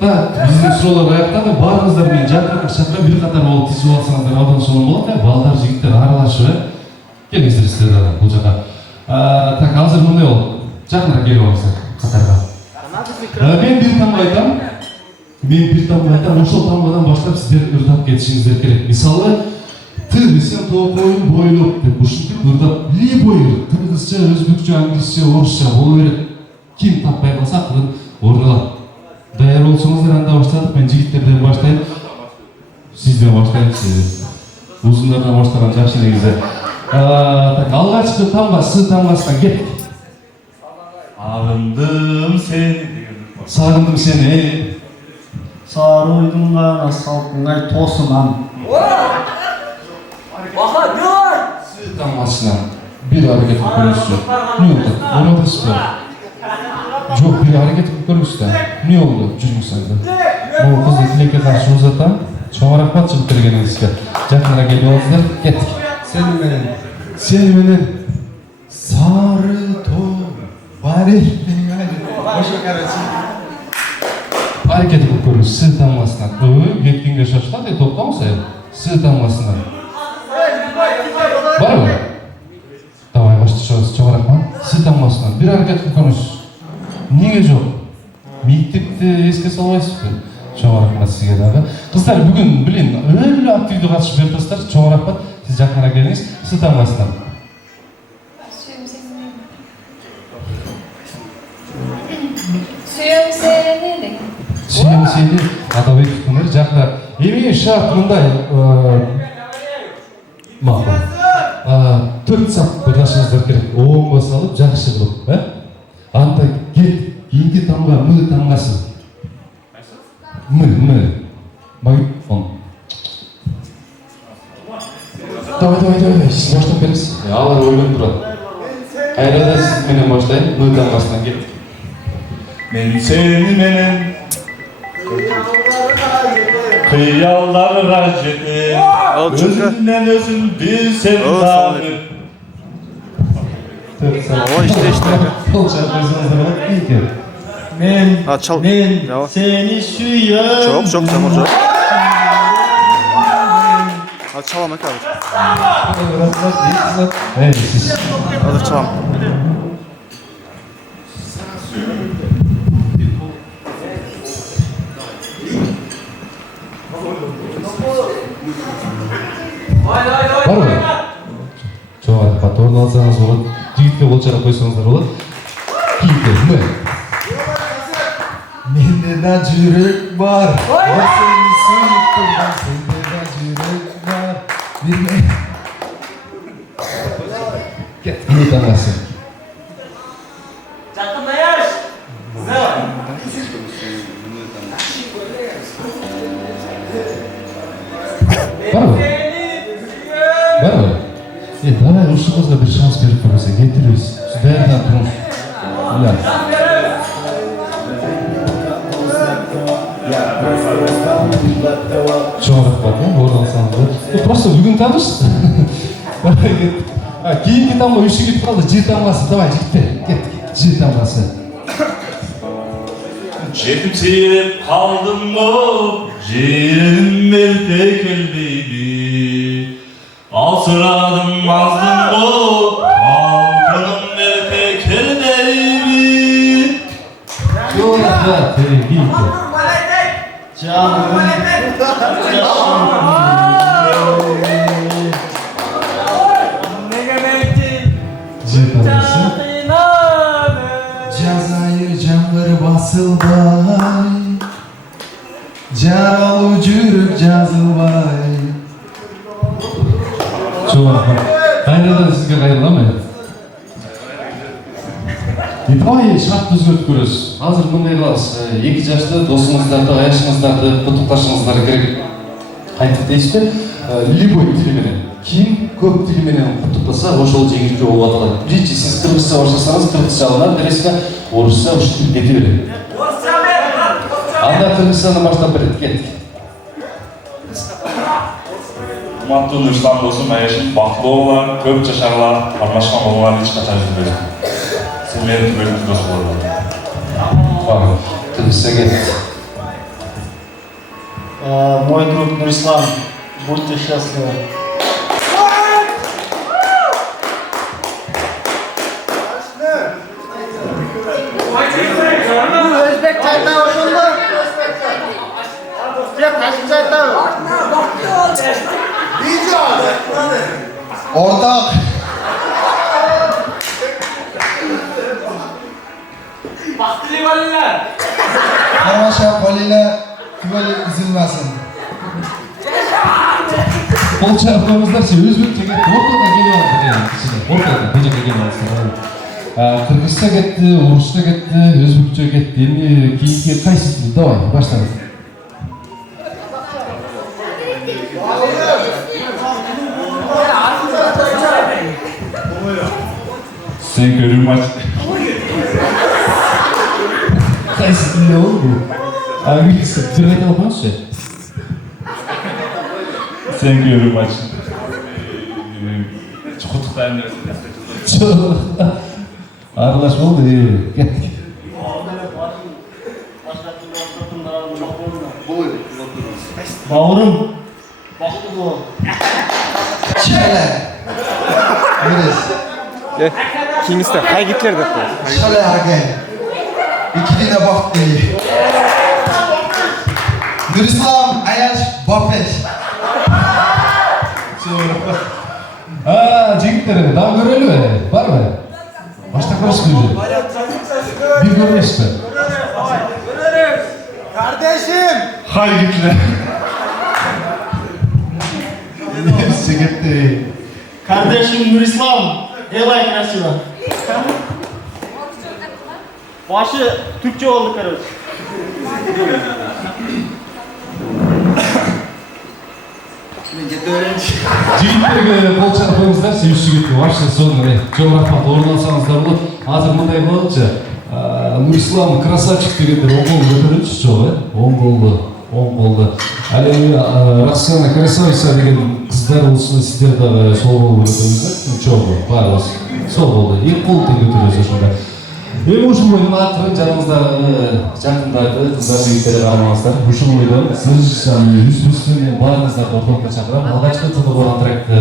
Біздің сұраулар аяқтады. Барыңыздар мен шақыра бір қатар болып тесіп алсаңыздар аудан соңын болады. Балдар, жігіттер аралашып. Келіңіздер сіздер бұл жаққа. Так, азыр мұндай ол. Жақындырақ келіп алыңыздар қатарға. Мен бір таңба айтам. Ошол таңбадан баштап сіздер ұртап кетішіңіздер керек. Мысалы, сен толқойын бойлық деп ұшынтып ұртап любой қырғызша, өзбекше, англисше, орысша болу керек. Кім таппай қалса қылын орналады. Даяр болсаңыздар анда баштадық. Мен жігіттерден баштайын. Сізден баштайын. Ұзындардан баштаған жақсы негізі. Алғашқы таңба, сіз таңбасынан кеттік. Сағындым сені. Сағындым сені. Сары ойдың ғана салқынай тосынан. Сіз таңбасынан bir hareket көріңізші. Не oldu? Орадасыз ба? Жоқ, bir hareket көріңізші. Не oldu? Жүріңіз айды. Бұл қызды тілекке қаршы ұзатам. Çoğarak bat çıkıp bергеніңізге. Жақынға келіп олыңыздар. Кеттік. Сені менен сары тоң Hareket көріңіз. Сіз таңбасынан. Ертеңге шашылады, тоқтамыз ай. Сіз таңбасынан. Бар ма? Давай, başta çoğarak жыр таңбасынан бир аракет кылсаңыз. Неге жок? Мектепте эске салбайсызбы? Чоң рахмат сизге дагы. Кыздар, бүгүн билин, өөлө активдүү катышып берипсиздер. Чоң рахмат. Сиз жакыныраак келиңиз. Жыр таңбасынан. Сүйем сени. Сүйем сени Атабеков күнөр жакта. Эми шарт мындай, макул. 4 сап бырлашыңыздар керек. Оң басалып, жакшы кылып, Анда кет, кийинки тамга мы тамгасы. Мы. Магнитофон. Давай, сиз баштап бериңиз. Алар ойлонуп турат. Кайрада сиз менен баштайын, мы тамгасынан кет. Мен сени менен кыялдарга жетем. Өзүмдөн өзүм билсем дагы. Ой, işte. Men çal. seni suyam. Çok tamam çok. Hadi çalalım abi. Evet, siz. Hadi çalalım. Var mı? Çok rahat. Orada alsanız olur. Jigitke kol çarap koysanızlar olur. Kiyikte, mı? Mende da jürek var. O seni suyukturdan, sende da jürek var. Bilme. Get, bunu tangasın. Jakında yaş. Var mı? Var mı? Давай уши кызга bir шанс берип көрсөк, кетиребиз. Сиз бәринен туруңуз. Ya. Чоң рахмат, орун алсаңыздар. Просто бүгүн таныш. Кийинки тамга үшү кетип калды. Жыр тамгасы, давай жигиттер. Кет, жыр тамгасы. Жетип сейреп калдымбы, жерим мерте келбейди. Алсырадым аздымбы, алтыным мерте келбейди. Чоң рахмат, кийинки. Canım, Jır tamgası. Жазайыр жаңбыр басылбай, жаралуу жүрөк жазылбай. Чоң рахмат. Кайрадан сизге кайрылам мен. Давай шарт өзгөртүп көрөбүз. Азыр мындай кылабыз. 2 жаштуу досуңуздарды, аяшыңыздарды куттукташыңыздар керек. Кантип дейсизби? Любой тили менен. Ким көп тили менен куттуктаса, ошол жеңүүчү болуп аталат. Биринчи сиз кыргызча баштасаңыз, кыргызча алынат, бересиңер, орусча ушинтип кете берет. Анда кыргызчаны баштап берет, кет. Урматтуу Нурислам досум, аяшым бактылуу болуңар, көп жашаңлар, армашкан болуңар, эч качан üzülбөйсүң. Sen benim bölümcü dost olalım. Var, kırgızca kет. Мой друг Нурислам, будьте счастливы. Özbek çaytağı oşundu. Kaşık çaytağı. Ortak. Baktili valiler. Karmaşa valiler güveli üzülmesin. Kol çarpmamızlarsa özbekçe ketти, ортада келип алды yani кичине. Ортада бул жерге келип алды. Кыргызча кетти, орусча кетти, өзбекче кетти. Эми кийинки кайсы тил? Давай, баштайлы. Thank you very much. Кайсы тилде болду бул? Английский тил айта албаңызчы? Thank you very much. Құттықтаймын. Аралаш болды, кеттік. Бауырым, бақыты бол. Çele. Neresi? Kingster, qay Gitler deb qo'y. Şöyle hakem. İkili de bak değil. Nurislam Ayaş Bapes. Жігіттер, daha göreli mi? Var mı? Başta konuşmuyor. Bir görmüştü. Kardeşim. Hay Gitler. Hepsi gitti. Kardeşim Nurislam, Elay krasiva. Başı Türkçe oldu kardeş. Жігіттерге қол шапып қойыңыздар, себепші кетті. Вообще соны жоқ рахмат орын алсаңыздар болады. Азыр мындай болыпчы. Нурислам красавчик дегендер оң қолды көтеріңізші жоқ, оң қолды. Ал эми Роксана Красавица деген қыздар болсын, сіздер дагы сол қолды көтеріңіздер. Жоқ, барыңыз. Сол қолды. Эки қолды көтеріңіз ошондо. Эми ушул ойдун атын жаныңыздагы жакындарды, кыздар, жигиттерди карамаңыздар. Ушул ойдон сиз үзбүстөн мен баарыңыздарды ортолукка чакырам. Алгачкы ТТБ антрактты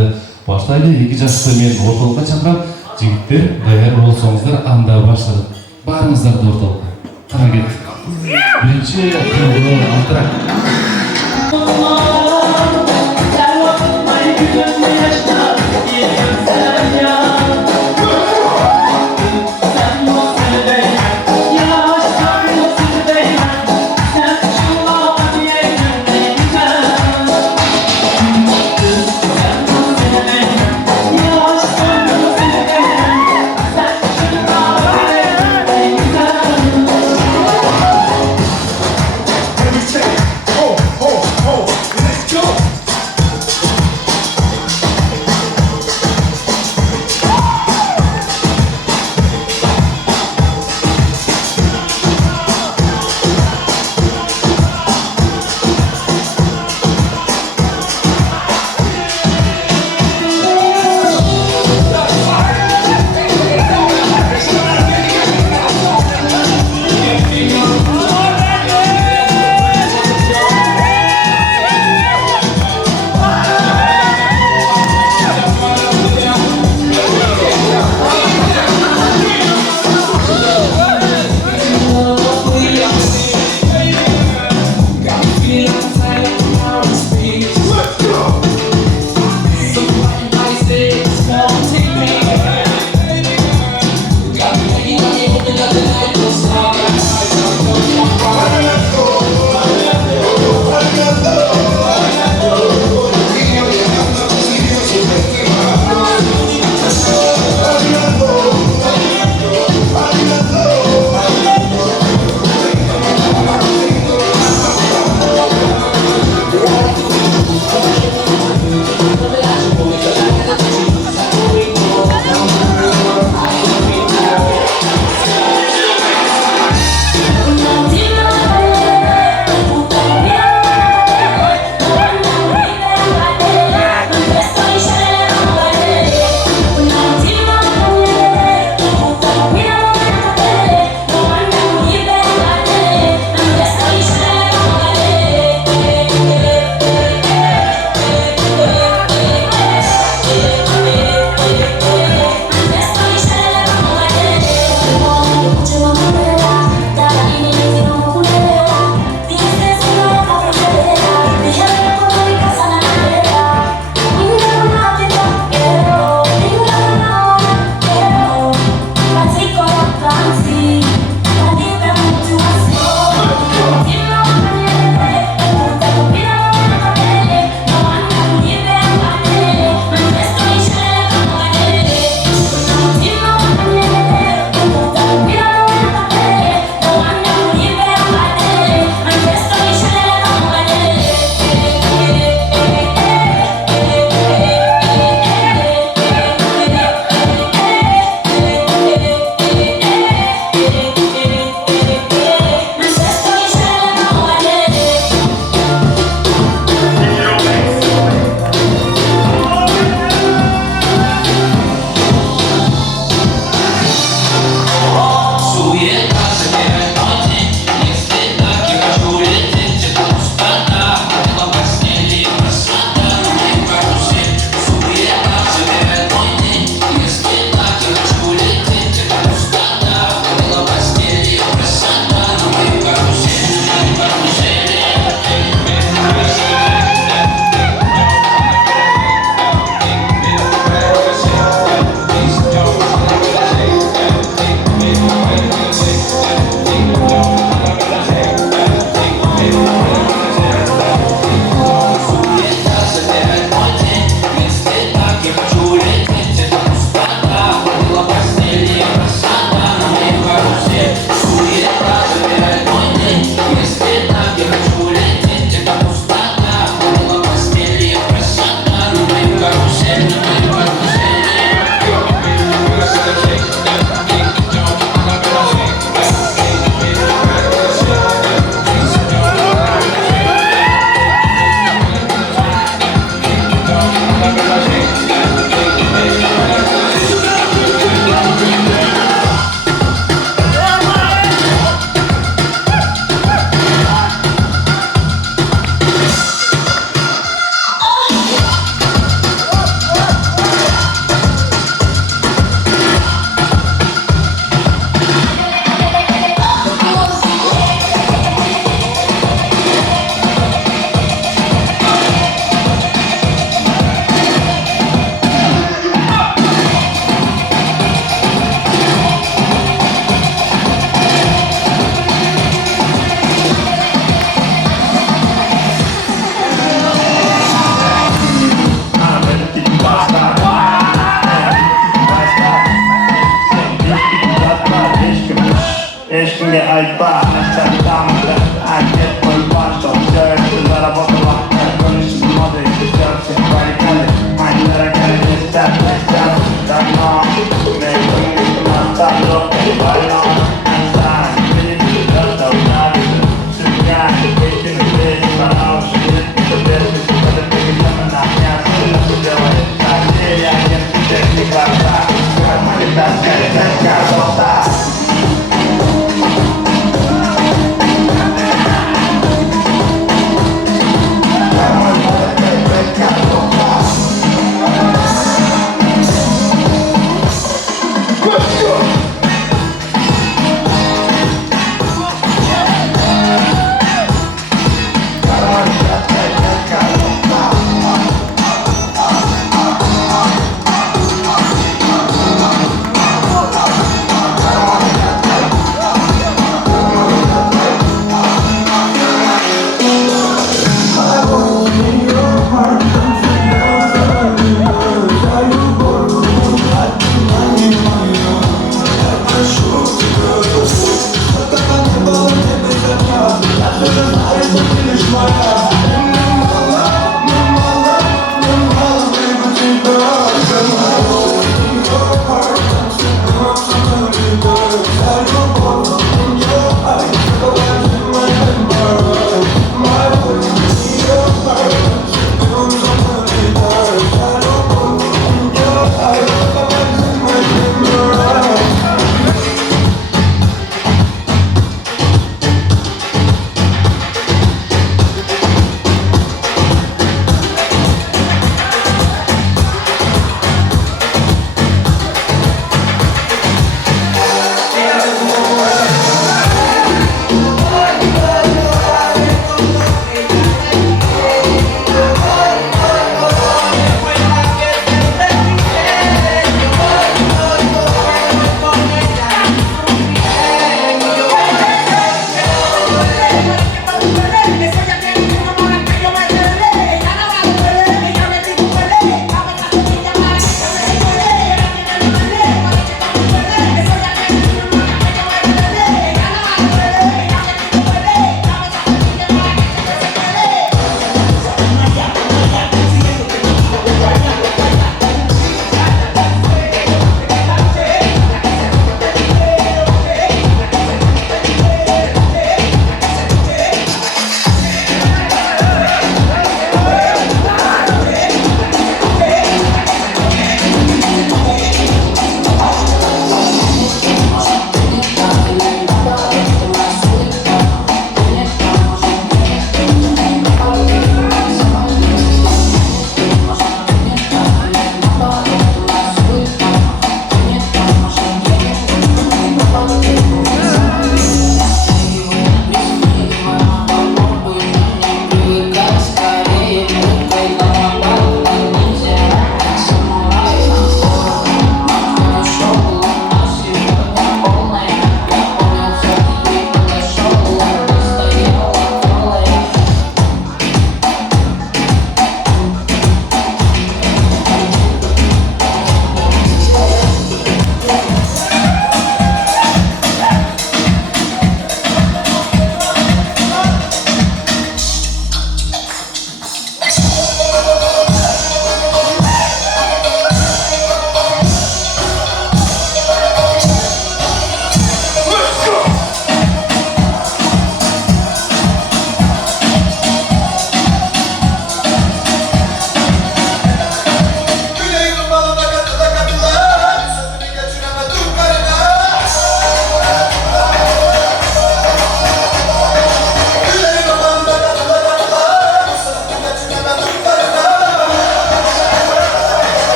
баштайлы. 2 жашты мен ортолукка чакырам. Жигиттер даяр болсоңуздар, анда баштадык. Баарыңыздарды ортолукка. Кара кеттик. Биринчи ТТБ антракт. Eşkinge aytpa, eşten damdı Erkek koy başta, şöyle bakıma Konuşulmadı, işlersin barikali Aynılara gelin ister, ister Dayma, mevcut Nastar yok, bayram Sen, birinci, dört avunlar Sürgen, geçtiğini bir Bana şirin, bir Kadı peki zamana, yansın Nasıl devam etler, diğer yersin Tekniklarda, kalmalitas Kaliten kardolta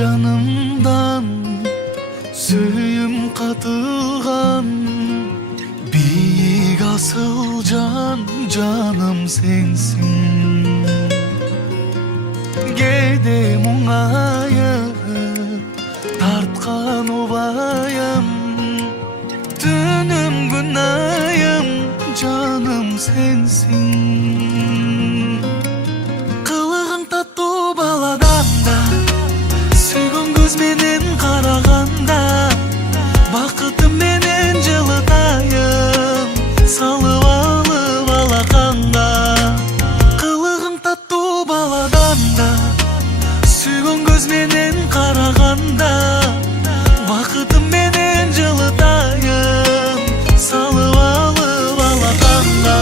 canımdan Suyum katılgan Biyik asıl canım sensin Gede muңayı tartkan obayım Tünüm günayım canım sensin Kılığın tatlı baladan da Sүйгөн көз менен караганда Бакытым менен жылытайын Салып алып алаканга Кылыгың таттуу баладан да Сүйгөн көз менен караганда Бакытым менен жылытайын Салып алып алаканга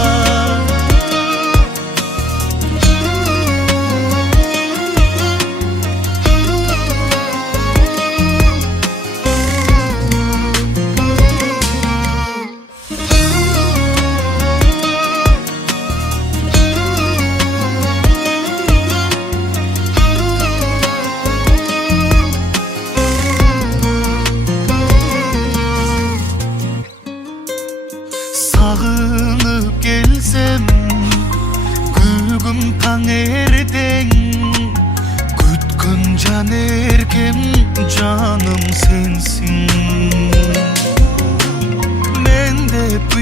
Sağınıp gelsem Күлгүм таң эртең Күткөн жан эркем жаным сенсиң Мен деп